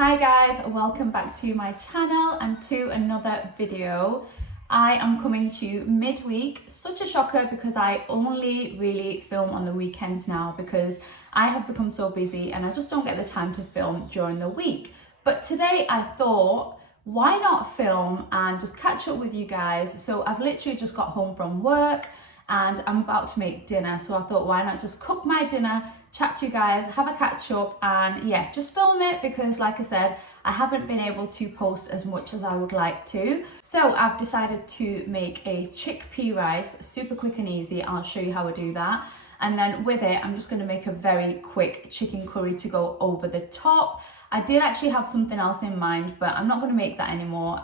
Hi guys, welcome back to my channel and to another video. I am coming to you midweek. Such a shocker because I only really film on the weekends now because I have become so busy and I just don't get the time to film during the week. But today I thought, why not film and just catch up with you guys? So I've literally just got home from work and I'm about to make dinner. So I thought, why not just cook my dinner, chat to you guys, have a catch up, and yeah, just film it because like I said, I haven't been able to post as much as I would like to. So I've decided to make a chickpea rice, super quick and easy. I'll show you how I do that. And then with it, I'm just gonna make a very quick chicken curry to go over the top. I did actually have something else in mind, but I'm not gonna make that anymore.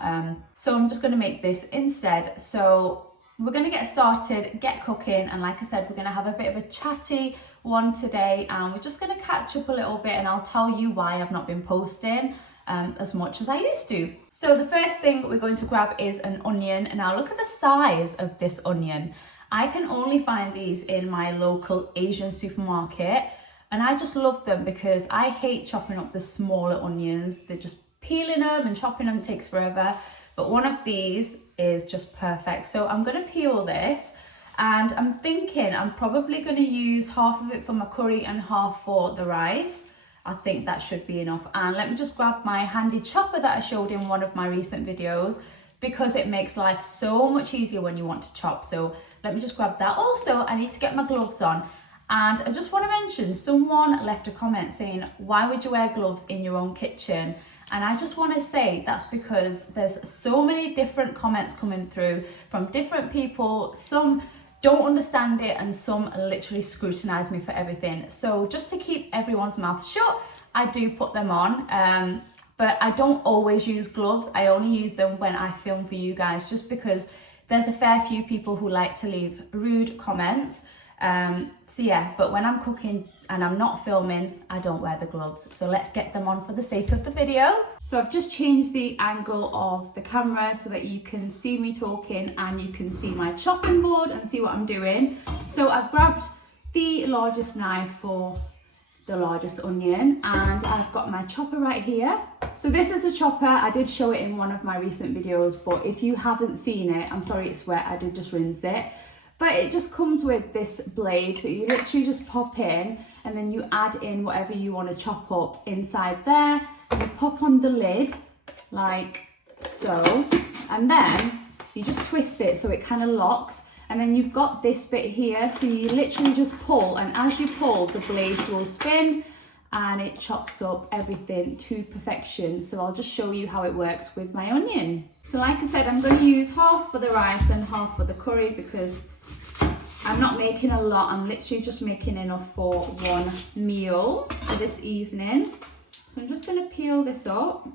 So I'm just gonna make this instead. So we're gonna get started, get cooking, and like I said, we're gonna have a bit of a chatty one today, and we're just gonna catch up a little bit, and I'll tell you why I've not been posting as much as I used to. So the first thing we're going to grab is an onion, and now look at the size of this onion. I can only find these in my local Asian supermarket, and I just love them because I hate chopping up the smaller onions. They're just peeling them and chopping them takes forever, but one of these is just perfect. So I'm gonna peel this, and I'm thinking I'm probably gonna use half of it for my curry and half for the rice. I think that should be enough. And let me just grab my handy chopper that I showed in one of my recent videos because it makes life so much easier when you want to chop. So let me just grab that. Also, I need to get my gloves on. And I just want to mention, someone left a comment saying, why would you wear gloves in your own kitchen? And I just want to say that's because there's so many different comments coming through from different people. Some don't understand it and some literally scrutinize me for everything. So just to keep everyone's mouth shut, I do put them on. But I don't always use gloves. I only use them when I film for you guys, just because there's a fair few people who like to leave rude comments. So yeah, but when I'm cooking and I'm not filming, I don't wear the gloves. So let's get them on for the sake of the video. So I've just changed the angle of the camera so that you can see me talking and you can see my chopping board and see what I'm doing. So I've grabbed the largest knife for the largest onion, and I've got my chopper right here. So this is the chopper. I did show it in one of my recent videos, but if you haven't seen it, I'm sorry it's wet, I did just rinse it. But it just comes with this blade that you literally just pop in, and then you add in whatever you want to chop up inside there. You pop on the lid like so, and then you just twist it so it kind of locks. And then you've got this bit here, so you literally just pull, and as you pull, the blades will spin and it chops up everything to perfection. So I'll just show you how it works with my onion. So like I said, I'm going to use half for the rice and half for the curry because I'm not making a lot. I'm literally just making enough for one meal for this evening. So I'm just going to peel this up.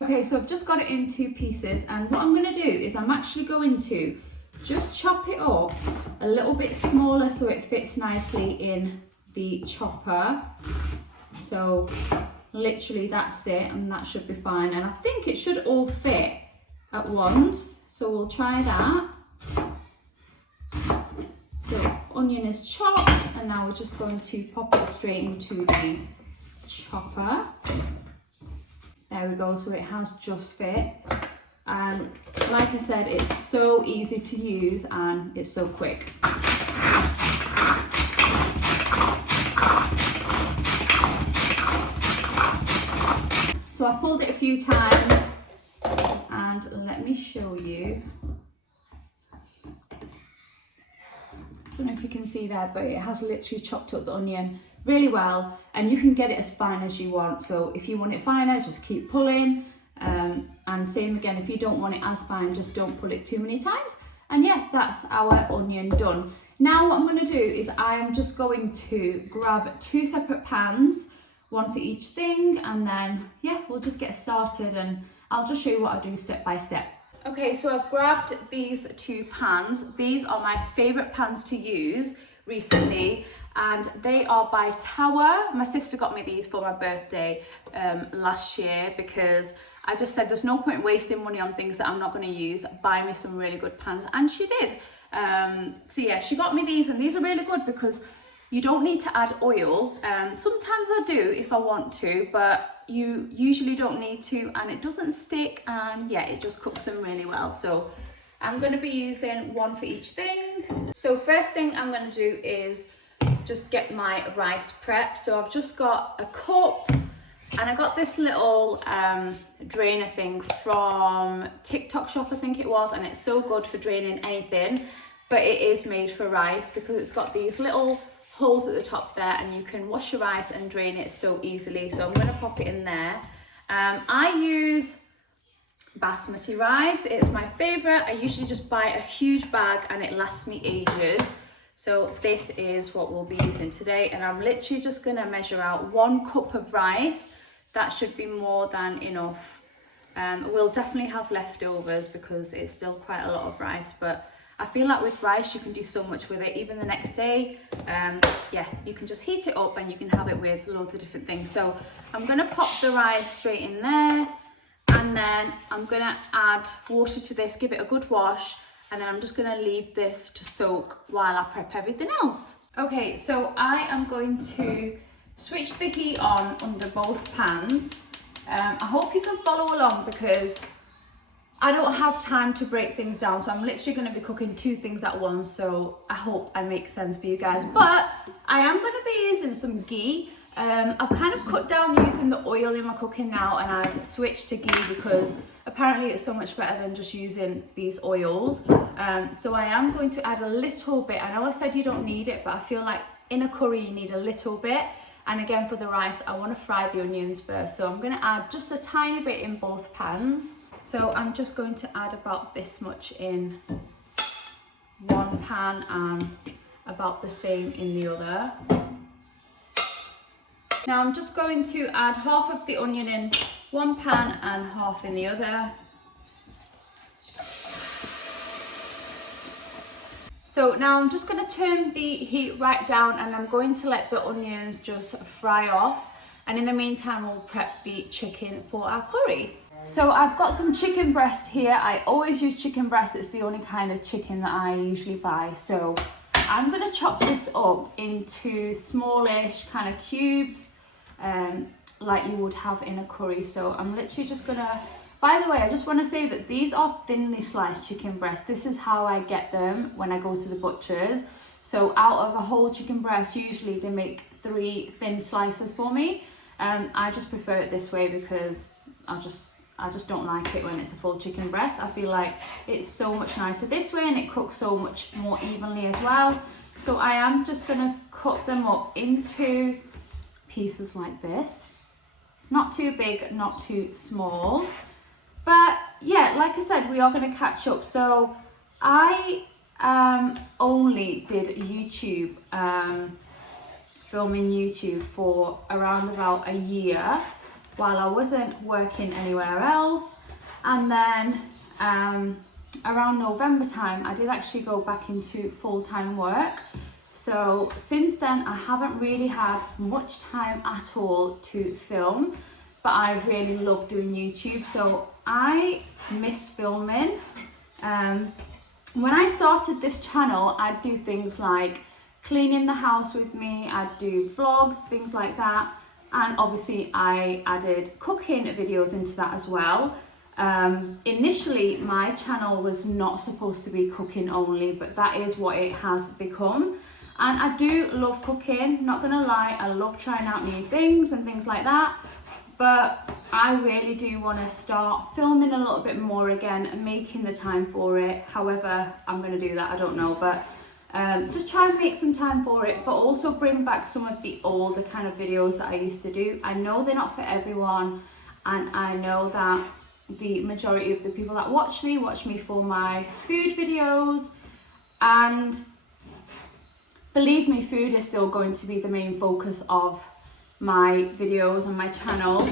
Okay, so I've just got it in 2 pieces, and what I'm going to do is I'm actually going to just chop it up a little bit smaller so it fits nicely in the chopper. So literally that's it, and that should be fine, and I think it should all fit at once, so we'll try that. So onion is chopped, and now we're just going to pop it straight into the chopper. There we go, so it has just fit. And like I said, it's so easy to use and it's so quick. So I pulled it a few times, and let me show you. I don't know if you can see there, but it has literally chopped up the onion really well, and you can get it as fine as you want. So if you want it finer, just keep pulling. And same again, if you don't want it as fine, just don't pull it too many times. And yeah, that's our onion done. Now what I'm going to do is I am just going to grab 2 separate pans, one for each thing, and then yeah, we'll just get started and I'll just show you what I do step by step. Okay, so I've grabbed these 2 pans. These are my favorite pans to use recently, and they are by Tower. My sister got me these for my birthday last year because I just said there's no point wasting money on things that I'm not going to use. Buy me some really good pans, and she did. So yeah, she got me these, and these are really good because you don't need to add oil. Sometimes I do if I want to, but you usually don't need to, and it doesn't stick, and yeah, it just cooks them really well. So I'm going to be using one for each thing. So first thing I'm going to do is just get my rice prepped. So I've just got a cup, and I got this little drainer thing from TikTok shop, I think it was, and it's so good for draining anything, but it is made for rice because it's got these little holes at the top there, and you can wash your rice and drain it so easily. So I'm going to pop it in there. I use basmati rice, it's my favorite. I usually just buy a huge bag and it lasts me ages. So this is what we'll be using today, and I'm literally just going to measure out 1 cup of rice. That should be more than enough. We'll definitely have leftovers because it's still quite a lot of rice, but I feel like with rice you can do so much with it, even the next day. Yeah, you can just heat it up and you can have it with loads of different things. So I'm going to pop the rice straight in there, and then I'm going to add water to this, give it a good wash, and then I'm just going to leave this to soak while I prep everything else. Okay, so I am going to switch the heat on under both pans. I hope you can follow along because I don't have time to break things down, so I'm literally going to be cooking 2 things at once, so I hope I make sense for you guys. But I am going to be using some ghee. I've kind of cut down using the oil in my cooking now, and I've switched to ghee because apparently it's so much better than just using these oils. So I am going to add a little bit. I know I said you don't need it, but I feel like in a curry you need a little bit. And again, for the rice, I want to fry the onions first. So I'm going to add just a tiny bit in both pans. So I'm just going to add about this much in one pan and about the same in the other. Now I'm just going to add half of the onion in one pan and half in the other. So now I'm just going to turn the heat right down, and I'm going to let the onions just fry off, and in the meantime we'll prep the chicken for our curry. So I've got some chicken breast here. I always use chicken breast, it's the only kind of chicken that I usually buy. So I'm going to chop this up into smallish kind of cubes, like you would have in a curry. So I'm literally just going to, by the way, I just want to say that these are thinly sliced chicken breasts. This is how I get them when I go to the butcher's. So out of a whole chicken breast, usually they make 3 thin slices for me. I just prefer it this way because I just don't like it when it's a full chicken breast. I feel like it's so much nicer this way, and it cooks so much more evenly as well. So I am just going to cut them up into pieces like this. Not too big, not too small. But yeah, like I said, we are going to catch up. So I only did YouTube, filming YouTube for around about a year while I wasn't working anywhere else. And then around November time, I did actually go back into full-time work. So since then, I haven't really had much time at all to film, but I really love doing YouTube. So I miss filming. When I started this channel, I'd do things like cleaning the house with me, I'd do vlogs, things like that. And obviously I added cooking videos into that as well. Initially, my channel was not supposed to be cooking only, but that is what it has become. And I do love cooking, not gonna lie, I love trying out new things and things like that. But I really do want to start filming a little bit more again and making the time for it. However I'm going to do that, I don't know. But just try and make some time for it, but also bring back some of the older kind of videos that I used to do. I know they're not for everyone, and I know that the majority of the people that watch me for my food videos. And believe me, food is still going to be the main focus of my videos on my channel,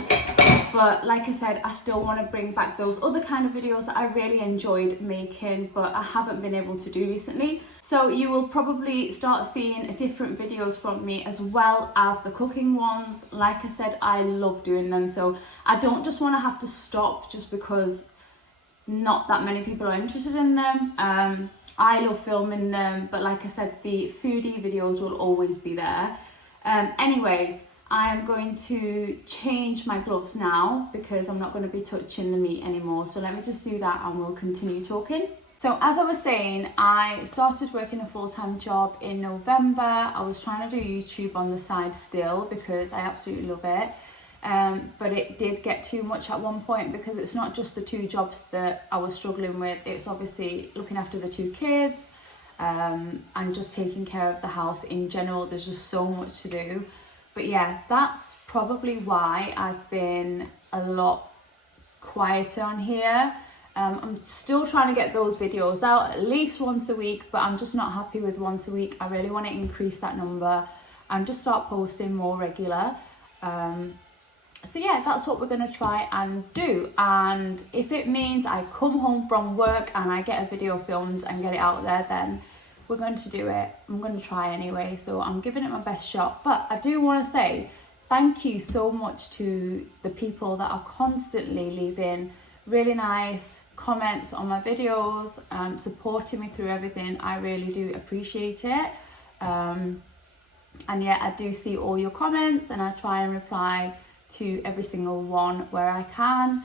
but like I said, I still want to bring back those other kind of videos that I really enjoyed making, but I haven't been able to do recently. So you will probably start seeing different videos from me as well as the cooking ones. Like I said, I love doing them, so I don't just want to have to stop just because not that many people are interested in them. I love filming them, but like I said, the foodie videos will always be there. Anyway, I am going to change my gloves now because I'm not going to be touching the meat anymore. So let me just do that and we'll continue talking. So as I was saying, I started working a full-time job in November. I was trying to do YouTube on the side still because I absolutely love it. But it did get too much at one point because it's not just the 2 jobs that I was struggling with. It's obviously looking after the 2 kids and just taking care of the house in general. There's just so much to do. But yeah, that's probably why I've been a lot quieter on here. I'm still trying to get those videos out at least once a week, but I'm just not happy with once a week. I really want to increase that number and just start posting more regular. So yeah, that's what we're going to try and do. And if it means I come home from work and I get a video filmed and get it out there, then we're going to do it. I'm going to try anyway, so I'm giving it my best shot. But I do want to say thank you so much to the people that are constantly leaving really nice comments on my videos, supporting me through everything. I really do appreciate it. And yeah, I do see all your comments and I try and reply to every single one where I can.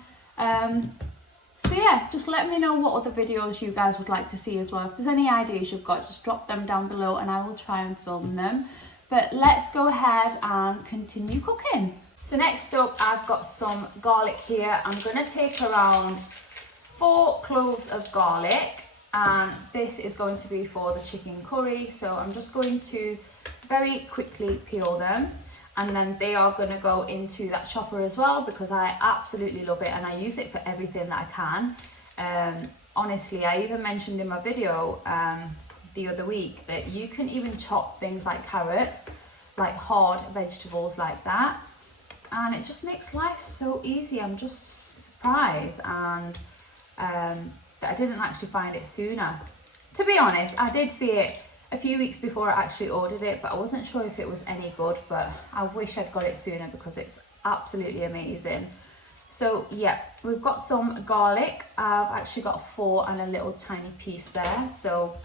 So yeah, just let me know what other videos you guys would like to see as well. If there's any ideas you've got, just drop them down below and I will try and film them. But let's go ahead and continue cooking. So next up, I've got some garlic here. I'm going to take around 4 cloves of garlic, and this is going to be for the chicken curry. So I'm just going to very quickly peel them, and then they are going to go into that chopper as well because I absolutely love it and I use it for everything that I can. Honestly, I even mentioned in my video the other week that you can even chop things like carrots, like hard vegetables like that, and it just makes life so easy. I'm just surprised and that I didn't actually find it sooner. To be honest, I did see it a few weeks before I actually ordered it, but I wasn't sure if it was any good, but I wish I'd got it sooner because it's absolutely amazing. So yeah, we've got some garlic. I've actually got 4 and a little tiny piece there, so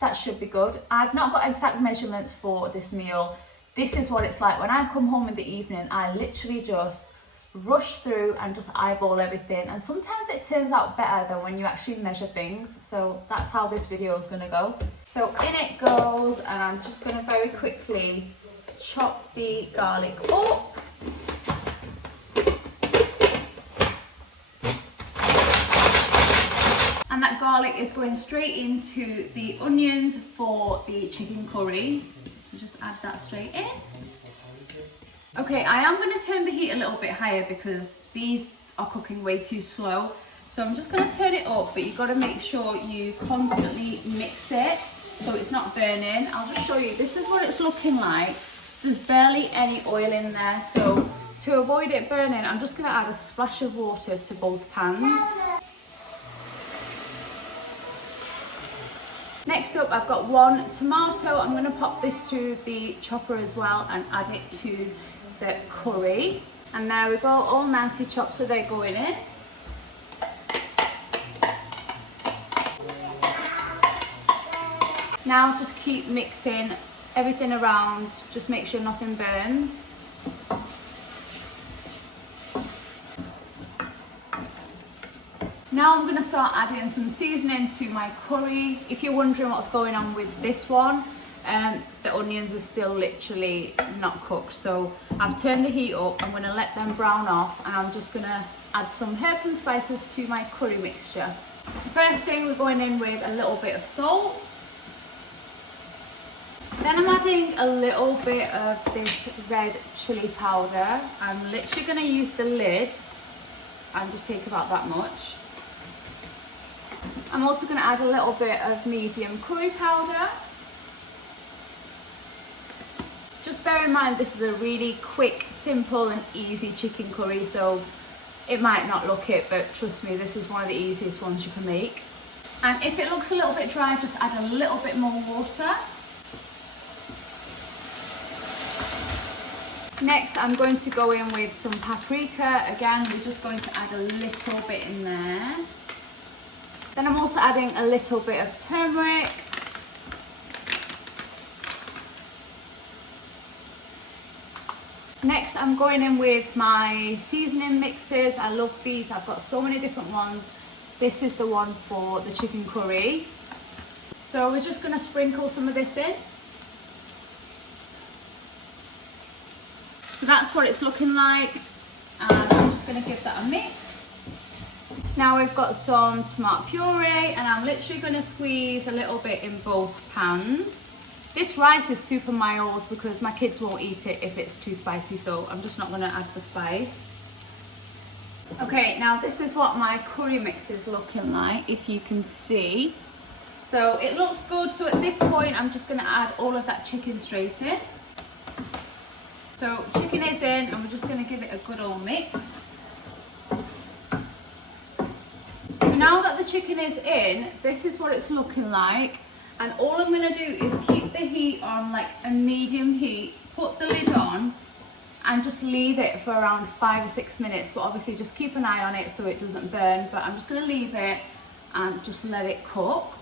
that should be good. I've not got exact measurements for this meal. This is what it's like when I come home in the evening. I literally just rush through and just eyeball everything, and sometimes it turns out better than when you actually measure things. So that's how this video is going to go. So in it goes, and I'm just going to very quickly chop the garlic up. And that garlic is going straight into the onions for the chicken curry. So just add that straight in. Okay, I am going to turn the heat a little bit higher because these are cooking way too slow. So I'm just going to turn it up, but you've got to make sure you constantly mix it so it's not burning. I'll just show you. This is what it's looking like. There's barely any oil in there. So to avoid it burning, I'm just going to add a splash of water to both pans. Next up, I've got 1 tomato. I'm going to pop this through the chopper as well and add it to the curry. And there we go, all nicely chopped, so they're going in. Now just keep mixing everything around, just make sure nothing burns. Now I'm going to start adding some seasoning to my curry. If you're wondering what's going on with this one, the onions are still literally not cooked. So I've turned the heat up, I'm going to let them brown off, and I'm just going to add some herbs and spices to my curry mixture. So first thing, we're going in with a little bit of salt. Then I'm adding a little bit of this red chili powder. I'm literally going to use the lid and just take about that much. I'm also going to add a little bit of medium curry powder. Just bear in mind this is a really quick, simple and easy chicken curry, so it might not look it, but trust me, this is one of the easiest ones you can make. And if it looks a little bit dry, just add a little bit more water. Next, I'm going to go in with some paprika. Again, we're just going to add a little bit in there. Then I'm also adding a little bit of turmeric. I'm going in with my seasoning mixes. I love these. I've got so many different ones. This is the one for the chicken curry. So we're just going to sprinkle some of this in. So that's what it's looking like. And I'm just going to give that a mix. Now we've got some tomato puree, and I'm literally going to squeeze a little bit in both pans. This rice is super mild because my kids won't eat it if it's too spicy, so I'm just not going to add the spice. Okay, now this is what my curry mix is looking like, if you can see. So it looks good. So at this point, I'm just going to add all of that chicken straight in. So chicken is in, and we're just going to give it a good old mix. So now that the chicken is in, this is what it's looking like. And all I'm going to do is keep the heat on like a medium heat, put the lid on, and just leave it for around 5 or 6 minutes. But obviously just keep an eye on it so it doesn't burn. But I'm just going to leave it and just let it cook.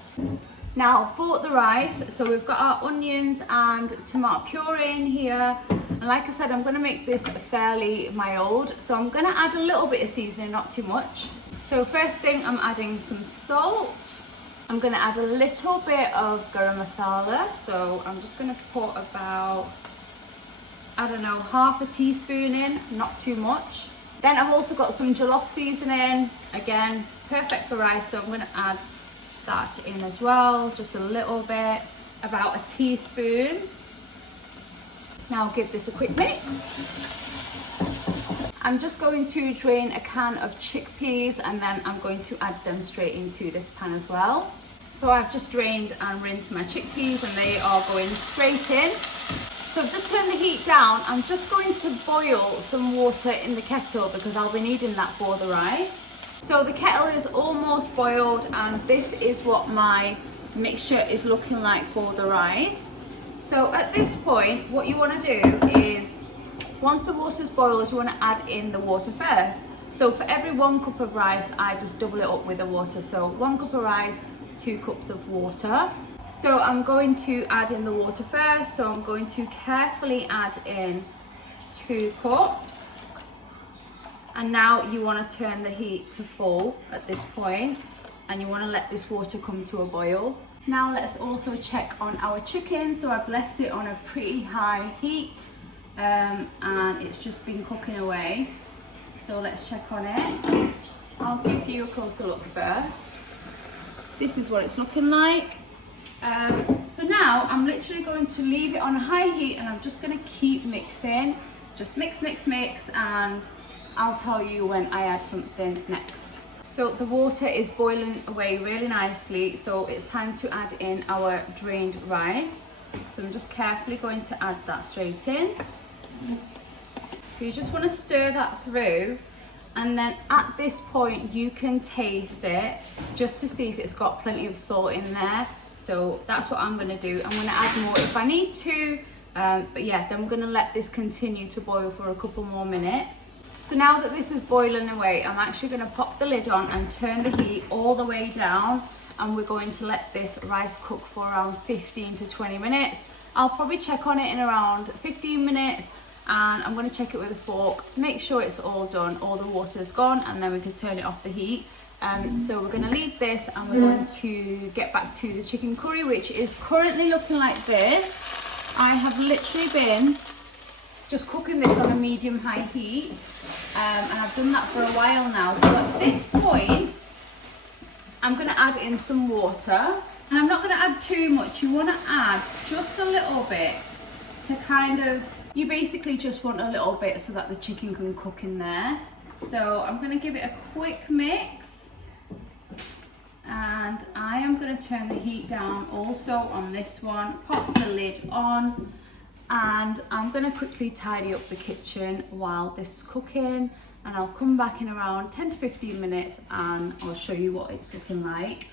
Now for the rice, so we've got our onions and tomato puree in here. And like I said, I'm going to make this fairly mild. So I'm going to add a little bit of seasoning, not too much. So first thing, I'm adding some salt. I'm going to add a little bit of garam masala. So I'm just going to put about, I don't know, half a teaspoon in, not too much. Then I've also got some jollof seasoning. Again, perfect for rice, so I'm going to add that in as well. Just a little bit, about a teaspoon. Now I'll give this a quick mix. I'm just going to drain a can of chickpeas, and then I'm going to add them straight into this pan as well. So I've just drained and rinsed my chickpeas, and they are going straight in. So I've just turned the heat down. I'm just going to boil some water in the kettle because I'll be needing that for the rice. So the kettle is almost boiled, and this is what my mixture is looking like for the rice. So at this point, what you want to do is, once the water's boiled, you want to add in the water first. So for every 1 cup of rice, I just double it up with the water. So 1 cup of rice, 2 cups of water. So I'm going to add in the water first. So I'm going to carefully add in 2 cups. And now you want to turn the heat to full at this point, and you want to let this water come to a boil. Now let's also check on our chicken. So I've left it on a pretty high heat. And it's just been cooking away. So let's check on it. I'll give you a closer look first. This is what it's looking like. So now I'm literally going to leave it on a high heat, and I'm just going to keep mixing. Just mix, mix, mix, and I'll tell you when I add something next. So the water is boiling away really nicely, so it's time to add in our drained rice. So I'm just carefully going to add that straight in. So you just want to stir that through, and then at this point you can taste it just to see if it's got plenty of salt in there. So that's what I'm going to do. I'm going to add more if I need to, but yeah, then we're going to let this continue to boil for a couple more minutes. So now that this is boiling away, I'm actually going to pop the lid on and turn the heat all the way down, and we're going to let this rice cook for around 15 to 20 minutes. I'll probably check on it in around 15 minutes, and I'm going to check it with a fork, make sure it's all done, all the water's gone, and then we can turn it off the heat. So we're going to leave this, and we're going to get back to the chicken curry, which is currently looking like this. I have literally been just cooking this on a medium-high heat, and I've done that for a while now. So at this point, I'm going to add in some water, and I'm not going to add too much. You want to add just a little bit to kind of, you basically just want a little bit so that the chicken can cook in there. So I'm going to give it a quick mix, and I am going to turn the heat down also on this one, pop the lid on, and I'm going to quickly tidy up the kitchen while this is cooking, and I'll come back in around 10 to 15 minutes and I'll show you what it's looking like.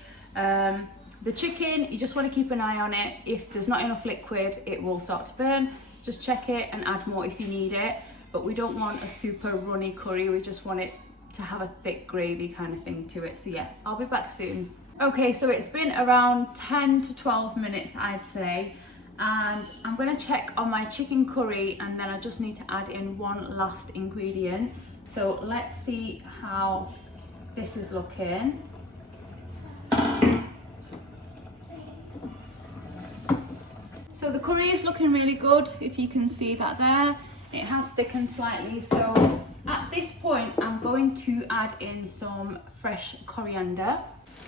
The chicken, you just want to keep an eye on it. If there's not enough liquid, it will start to burn. Just check it and add more if you need it. But we don't want a super runny curry, we just want it to have a thick gravy kind of thing to it. So yeah, I'll be back soon. Okay, so it's been around 10 to 12 minutes, I'd say. And I'm gonna check on my chicken curry, and then I just need to add in one last ingredient. So let's see how this is looking. So the curry is looking really good, if you can see that there. It has thickened slightly, so at this point I'm going to add in some fresh coriander.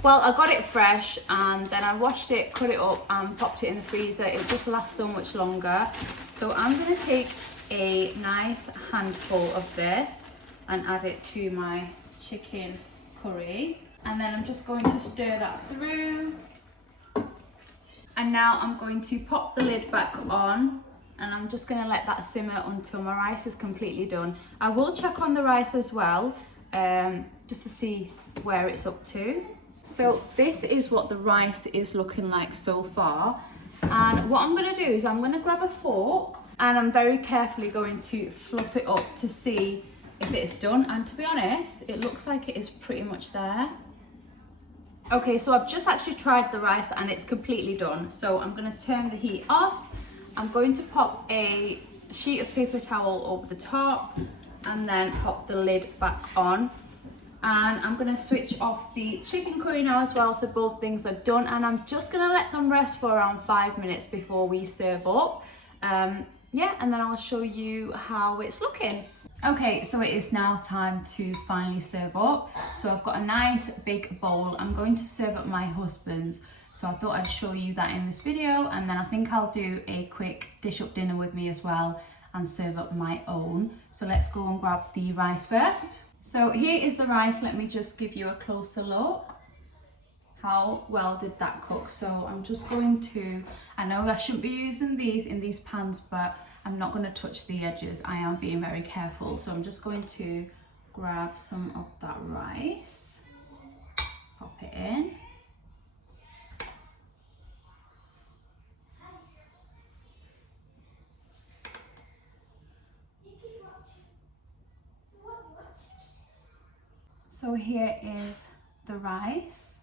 Well, I got it fresh and then I washed it, cut it up and popped it in the freezer. It just lasts so much longer. So I'm going to take a nice handful of this and add it to my chicken curry. And then I'm just going to stir that through. And now I'm going to pop the lid back on, and I'm just going to let that simmer until my rice is completely done. I will check on the rice as well, just to see where it's up to. So this is what the rice is looking like so far. And what I'm going to do is I'm going to grab a fork and I'm very carefully going to fluff it up to see if it's done. And to be honest, it looks like it is pretty much there. Okay, so I've just actually tried the rice and it's completely done. So I'm going to turn the heat off. I'm going to pop a sheet of paper towel over the top and then pop the lid back on. And I'm going to switch off the chicken curry now as well, so both things are done. And I'm just going to let them rest for around 5 minutes before we serve up. Yeah, and then I'll show you how it's looking. Okay, so it is now time to finally serve up. So I've got a nice big bowl. I'm going to serve up my husband's. So I thought I'd show you that in this video, and then I think I'll do a quick dish up dinner with me as well and serve up my own. So let's go and grab the rice first. So here is the rice. Let me just give you a closer look. How well did that cook? So I'm just going to, I know I shouldn't be using these in these pans, but I'm not going to touch the edges. I am being very careful. So I'm just going to grab some of that rice, pop it in. So here is the rice,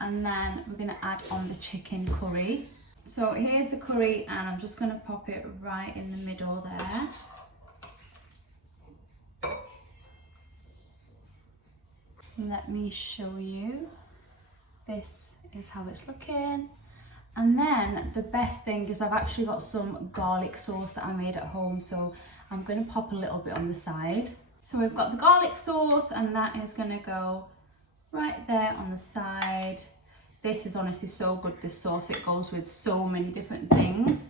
and then we're going to add on the chicken curry. So here's the curry, and I'm just going to pop it right in the middle there. Let me show you. This is how it's looking. And then the best thing is I've actually got some garlic sauce that I made at home, so I'm going to pop a little bit on the side. So we've got the garlic sauce, and that is going to go right there on the side. This is honestly so good, this sauce. It goes with so many different things.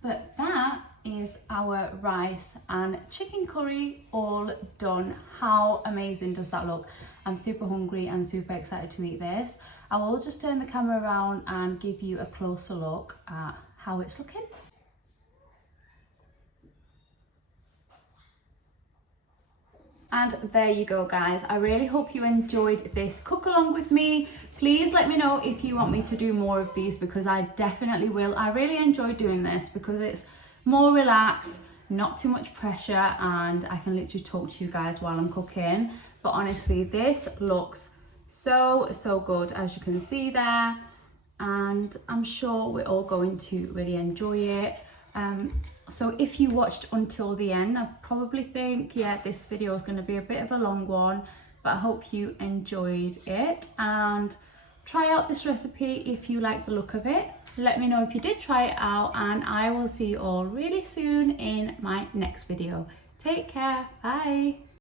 But that is our rice and chicken curry all done. How amazing does that look? I'm super hungry and super excited to eat this. I will just turn the camera around and give you a closer look at how it's looking. And there you go, guys. I really hope you enjoyed this cook along with me. Please let me know if you want me to do more of these, because I definitely will. I really enjoy doing this because it's more relaxed, not too much pressure, and I can literally talk to you guys while I'm cooking. But honestly, this looks so good, as you can see there. And I'm sure we're all going to really enjoy it. So if you watched until the end, I probably think, yeah, this video is going to be a bit of a long one, but I hope you enjoyed it, and try out this recipe if you like the look of it. Let me know if you did try it out, and I will see you all really soon in my next video. Take care. Bye.